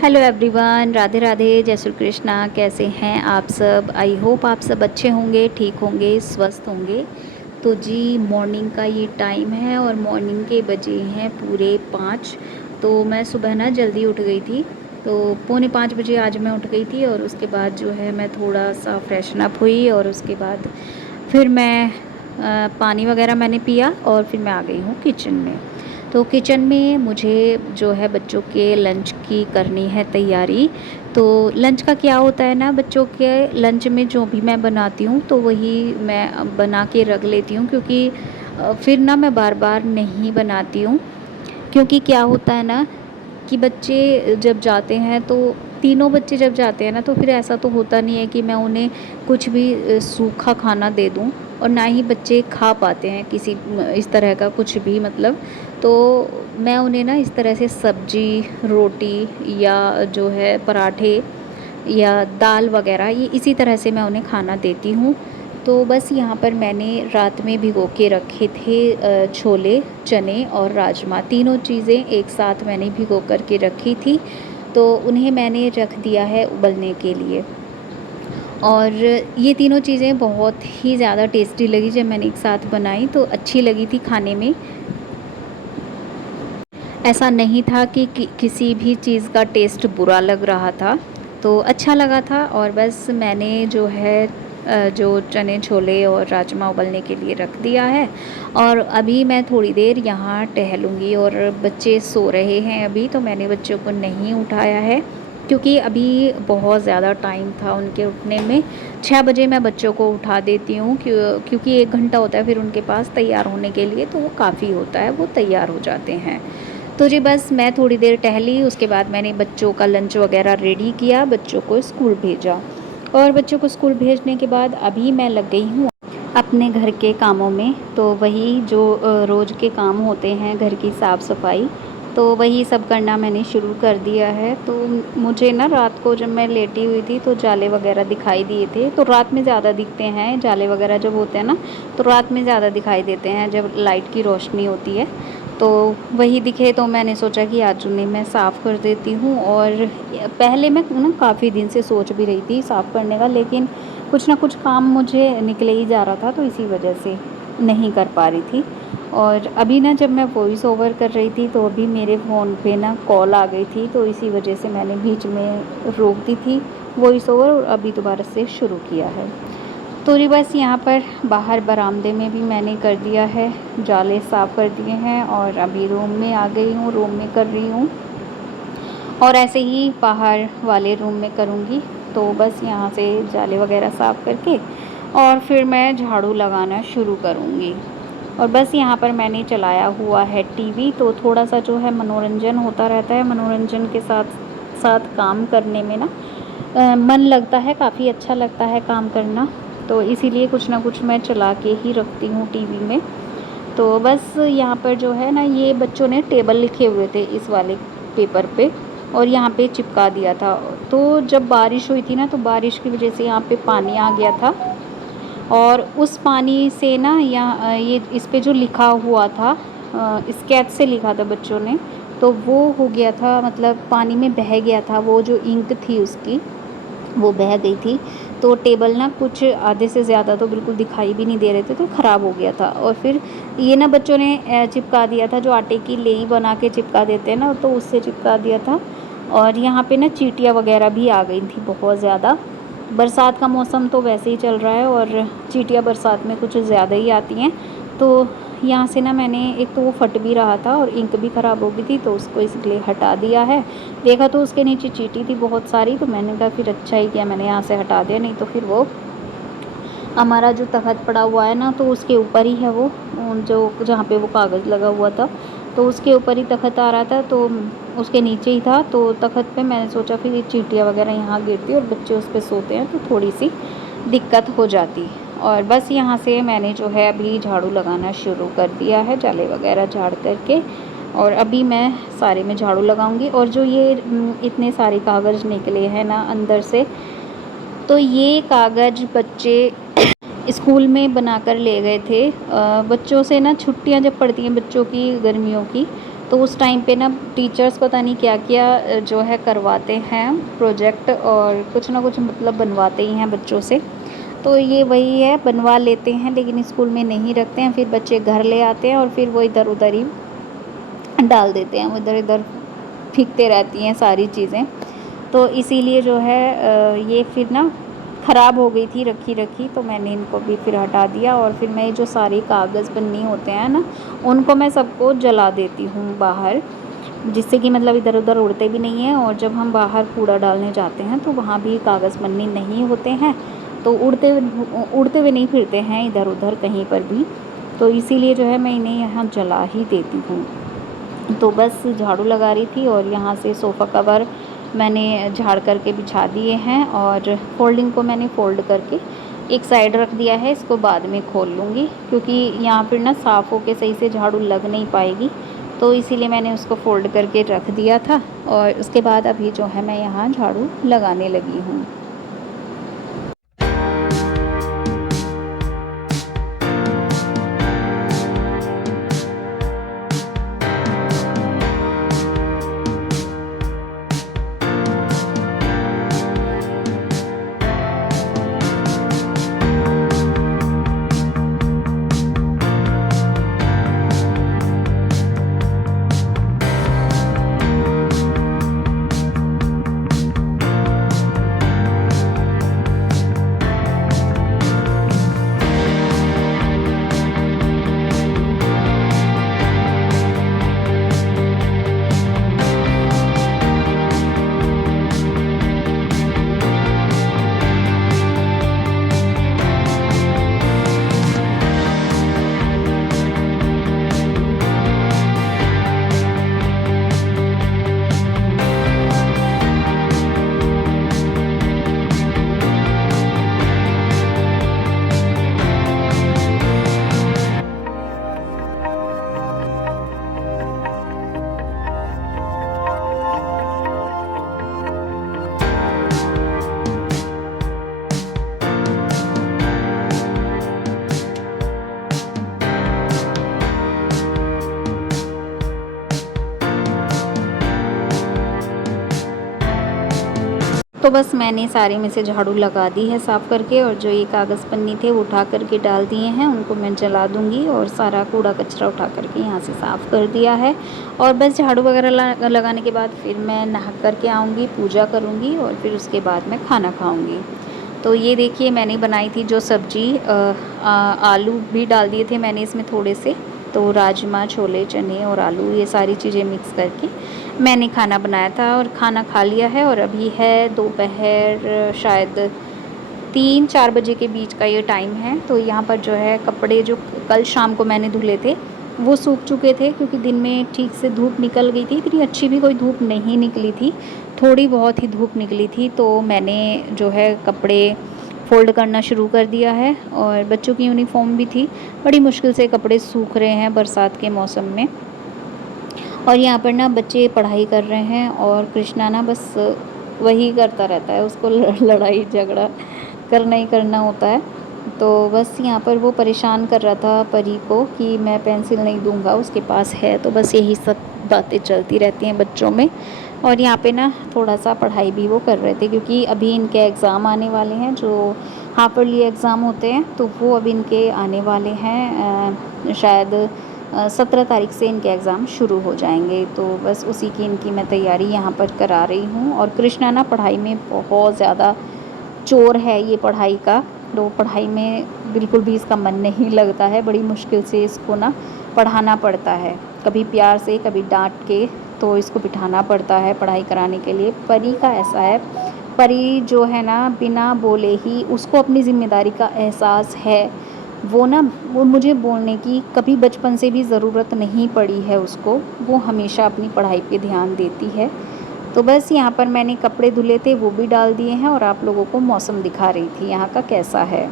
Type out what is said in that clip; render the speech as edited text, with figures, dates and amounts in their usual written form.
Hello everyone, Radhe Radhe, जय श्री कृष्णा। कैसे हैं आप सब? आई होप आप सब अच्छे होंगे, ठीक होंगे, स्वस्थ होंगे। तो जी, मॉर्निंग का ये टाइम है और मॉर्निंग के बजे हैं पूरे 5। तो मैं सुबह ना जल्दी उठ गई थी। तो पौने 5 बजे आज मैं उठ गई थी और उसके बाद जो है मैं थोड़ा सा फ्रेशन अप हुई और उसके बाद फिर मैं पानी वगैरह मैंने पिया और फिर मैं आ गई हूँ किचन में। तो किचन में मुझे जो है बच्चों के लंच की करनी है तैयारी। तो लंच का क्या होता है ना, बच्चों के लंच में जो भी मैं बनाती हूँ तो वही मैं बना के रख लेती हूँ, क्योंकि फिर ना मैं बार बार नहीं बनाती हूँ। क्योंकि क्या होता है ना कि बच्चे जब जाते हैं तो तीनों बच्चे जब जाते हैं ना तो फिर ऐसा तो होता नहीं है कि मैं उन्हें कुछ भी सूखा खाना दे दूँ, और ना ही बच्चे खा पाते हैं किसी इस तरह का कुछ भी, मतलब। तो मैं उन्हें ना इस तरह से सब्जी, रोटी या जो है पराठे या दाल वगैरह, ये इसी तरह से मैं उन्हें खाना देती हूँ। तो बस यहाँ पर मैंने रात में भिगो के रखे थे छोले, चने और राजमा, तीनों चीज़ें एक साथ मैंने भिगो कर के रखी थी। तो उन्हें मैंने रख दिया है उबलने के लिए। और ये तीनों चीज़ें बहुत ही ज़्यादा टेस्टी लगी जब मैंने एक साथ बनाई, तो अच्छी लगी थी खाने में। ऐसा नहीं था कि किसी भी चीज़ का टेस्ट बुरा लग रहा था, तो अच्छा लगा था। और बस मैंने जो है जो चने छोले और राजमा उबलने के लिए रख दिया है। और अभी मैं थोड़ी देर यहाँ टहलूँगी, और बच्चे सो रहे हैं अभी, तो मैंने बच्चों को नहीं उठाया है क्योंकि अभी बहुत ज़्यादा टाइम था उनके उठने में। 6 बजे मैं बच्चों को उठा देती हूँ, क्योंकि 1 घंटा होता है फिर उनके पास तैयार होने के लिए, तो वो काफ़ी होता है, वो तैयार हो जाते हैं। तो जी बस मैं थोड़ी देर टहली, उसके बाद मैंने बच्चों का लंच वगैरह रेडी किया, बच्चों को स्कूल भेजा। और बच्चों को स्कूल भेजने के बाद अभी मैं लग गई हूँ अपने घर के कामों में। तो वही जो रोज़ के काम होते हैं, घर की साफ़ सफाई, तो वही सब करना मैंने शुरू कर दिया है। तो मुझे ना रात को जब मैं लेटी हुई थी तो जाले वगैरह दिखाई दिए थे। तो रात में ज़्यादा दिखते हैं जाले वगैरह, जब होते हैं ना तो रात में ज़्यादा दिखाई देते हैं जब लाइट की रोशनी होती है। तो वही दिखे तो मैंने सोचा कि आज उन्हें मैं साफ़ कर देती हूँ। और पहले मैं ना काफ़ी दिन से सोच भी रही थी साफ़ करने का, लेकिन कुछ ना कुछ काम मुझे निकले ही जा रहा था, तो इसी वजह से नहीं कर पा रही थी। और अभी ना जब मैं वॉइस ओवर कर रही थी तो अभी मेरे फ़ोन पे ना कॉल आ गई थी, तो इसी वजह से मैंने बीच में रोक दी थी वॉइस ओवर और अभी दोबारा से शुरू किया है। तो जी बस यहाँ पर बाहर बरामदे में भी मैंने कर दिया है, जाले साफ़ कर दिए हैं, और अभी रूम में आ गई हूँ, रूम में कर रही हूँ। और ऐसे ही बाहर वाले रूम में करूँगी। तो बस यहाँ से जाले वगैरह साफ़ करके और फिर मैं झाड़ू लगाना शुरू करूँगी। और बस यहाँ पर मैंने चलाया हुआ है टीवी, तो थोड़ा सा जो है मनोरंजन होता रहता है, मनोरंजन के साथ साथ काम करने में ना मन लगता है, काफ़ी अच्छा लगता है काम करना। तो इसीलिए कुछ ना कुछ मैं चला के ही रखती हूँ टीवी में। तो बस यहाँ पर जो है ना, ये बच्चों ने टेबल लिखे हुए थे इस वाले पेपर पे और यहाँ पे चिपका दिया था। तो जब बारिश हुई थी ना, तो बारिश की वजह से यहाँ पे पानी आ गया था, और उस पानी से ना यहाँ ये इस पे जो लिखा हुआ था, स्केच से लिखा था बच्चों ने, तो वो हो गया था, मतलब पानी में बह गया था, वो जो इंक थी उसकी वो बह गई थी। तो टेबल ना कुछ आधे से ज़्यादा तो बिल्कुल दिखाई भी नहीं दे रहे थे, तो ख़राब हो गया था। और फिर ये ना बच्चों ने चिपका दिया था, जो आटे की लेई बना के चिपका देते हैं ना, तो उससे चिपका दिया था। और यहाँ पे ना चींटियाँ वगैरह भी आ गई थी बहुत ज़्यादा। बरसात का मौसम तो वैसे ही चल रहा है और चींटियाँ बरसात में कुछ ज़्यादा ही आती हैं। तो यहाँ से ना मैंने, एक तो वो फट भी रहा था और इंक भी ख़राब हो गई थी, तो उसको इसलिए हटा दिया है। देखा तो उसके नीचे चींटी थी बहुत सारी, तो मैंने कहा फिर अच्छा ही किया मैंने यहाँ से हटा दिया, नहीं तो फिर वो हमारा जो तख़्त पड़ा हुआ है ना, तो उसके ऊपर ही है वो, जो जहाँ पे वो कागज़ लगा हुआ था, तो उसके ऊपर ही तख़्त आ रहा था, तो उसके नीचे ही था। तो तख़्त पे मैंने सोचा फिर ये चींटियाँ वगैरह यहाँ गिरती और बच्चे उस पर सोते हैं तो थोड़ी सी दिक्कत हो जाती। और बस यहाँ से मैंने जो है अभी झाड़ू लगाना शुरू कर दिया है, जाले वगैरह झाड़ करके। और अभी मैं सारे में झाड़ू लगाऊंगी। और जो ये इतने सारे कागज़ निकले हैं ना अंदर से, तो ये कागज़ बच्चे स्कूल में बनाकर ले गए थे। बच्चों से ना छुट्टियां जब पड़ती हैं बच्चों की गर्मियों की, तो उस टाइम पे ना टीचर्स पता नहीं क्या क्या जो है करवाते हैं प्रोजेक्ट, और कुछ ना कुछ मतलब बनवाते ही हैं बच्चों से। तो ये वही है, बनवा लेते हैं लेकिन स्कूल में नहीं रखते हैं, फिर बच्चे घर ले आते हैं और फिर वो इधर उधर ही डाल देते हैं, वो इधर इधर फेंकते रहती हैं सारी चीज़ें। तो इसीलिए जो है ये फिर ना ख़राब हो गई थी रखी रखी, तो मैंने इनको भी फिर हटा दिया। और फिर मैं जो सारे कागज़ पन्नी होते हैं ना, उनको मैं सबको जला देती हूँ बाहर, जिससे कि मतलब इधर उधर उड़ते भी नहीं हैं। और जब हम बाहर कूड़ा डालने जाते हैं तो वहाँ भी कागज़ पन्नी नहीं होते हैं, तो उड़ते हुए नहीं फिरते हैं इधर उधर कहीं पर भी। तो इसीलिए जो है मैं इन्हें यहाँ जला ही देती हूँ। तो बस झाड़ू लगा रही थी, और यहाँ से सोफ़ा कवर मैंने झाड़ करके बिछा दिए हैं, और फोल्डिंग को मैंने फ़ोल्ड करके एक साइड रख दिया है। इसको बाद में खोल लूँगी क्योंकि यहाँ पर ना साफ़ होके सही से झाड़ू लग नहीं पाएगी, तो इसीलिए मैंने उसको फ़ोल्ड करके रख दिया था। और उसके बाद अभी जो है मैं यहाँ झाड़ू लगाने लगी हूँ। तो बस मैंने सारे में से झाड़ू लगा दी है साफ़ करके, और जो ये कागज़ पन्नी थे वो उठा करके डाल दिए हैं, उनको मैं जला दूँगी। और सारा कूड़ा कचरा उठा करके यहाँ से साफ़ कर दिया है। और बस झाड़ू वगैरह लगाने के बाद फिर मैं नहा करके आऊँगी, पूजा करूँगी, और फिर उसके बाद मैं खाना खाऊँगी। तो ये देखिए मैंने बनाई थी जो सब्ज़ी, आलू भी डाल दिए थे मैंने इसमें थोड़े से। तो राजमा, छोले, चने और आलू ये सारी चीज़ें मिक्स करके मैंने खाना बनाया था, और खाना खा लिया है। और अभी है दोपहर शायद 3-4 बजे के बीच का ये टाइम है। तो यहाँ पर जो है कपड़े जो कल शाम को मैंने धुले थे वो सूख चुके थे, क्योंकि दिन में ठीक से धूप निकल गई थी। इतनी अच्छी भी कोई धूप नहीं निकली थी, थोड़ी बहुत ही धूप निकली थी। तो मैंने जो है कपड़े फ़ोल्ड करना शुरू कर दिया है। और बच्चों की यूनिफ़ॉर्म भी थी, बड़ी मुश्किल से कपड़े सूख रहे हैं बरसात के मौसम में। और यहाँ पर ना बच्चे पढ़ाई कर रहे हैं, और कृष्णा ना बस वही करता रहता है, उसको लड़ाई झगड़ा करना ही करना होता है। तो बस यहाँ पर वो परेशान कर रहा था परी को कि मैं पेंसिल नहीं दूंगा, उसके पास है। तो बस यही सब बातें चलती रहती हैं बच्चों में। और यहाँ पे ना थोड़ा सा पढ़ाई भी वो कर रहे थे, क्योंकि अभी इनके एग्ज़ाम आने वाले हैं, जो हाफिज़ली एग्ज़ाम होते हैं, तो वो अब इनके आने वाले हैं। शायद 17 तारीख से इनके एग्ज़ाम शुरू हो जाएंगे। तो बस उसी की इनकी मैं तैयारी यहाँ पर करा रही हूँ। और कृष्णा ना पढ़ाई में बहुत ज़्यादा चोर है ये पढ़ाई का, तो पढ़ाई में बिल्कुल भी इसका मन नहीं लगता है, बड़ी मुश्किल से इसको ना पढ़ाना पड़ता है, कभी प्यार से कभी डांट के, तो इसको बिठाना पड़ता है पढ़ाई कराने के लिए। परी का ऐसा है, परी जो है ना बिना बोले ही उसको अपनी ज़िम्मेदारी का एहसास है। वो मुझे बोलने की कभी बचपन से भी ज़रूरत नहीं पड़ी है उसको, वो हमेशा अपनी पढ़ाई पे ध्यान देती है। तो बस यहाँ पर मैंने कपड़े धुले थे वो भी डाल दिए हैं, और आप लोगों को मौसम दिखा रही थी यहाँ का कैसा है।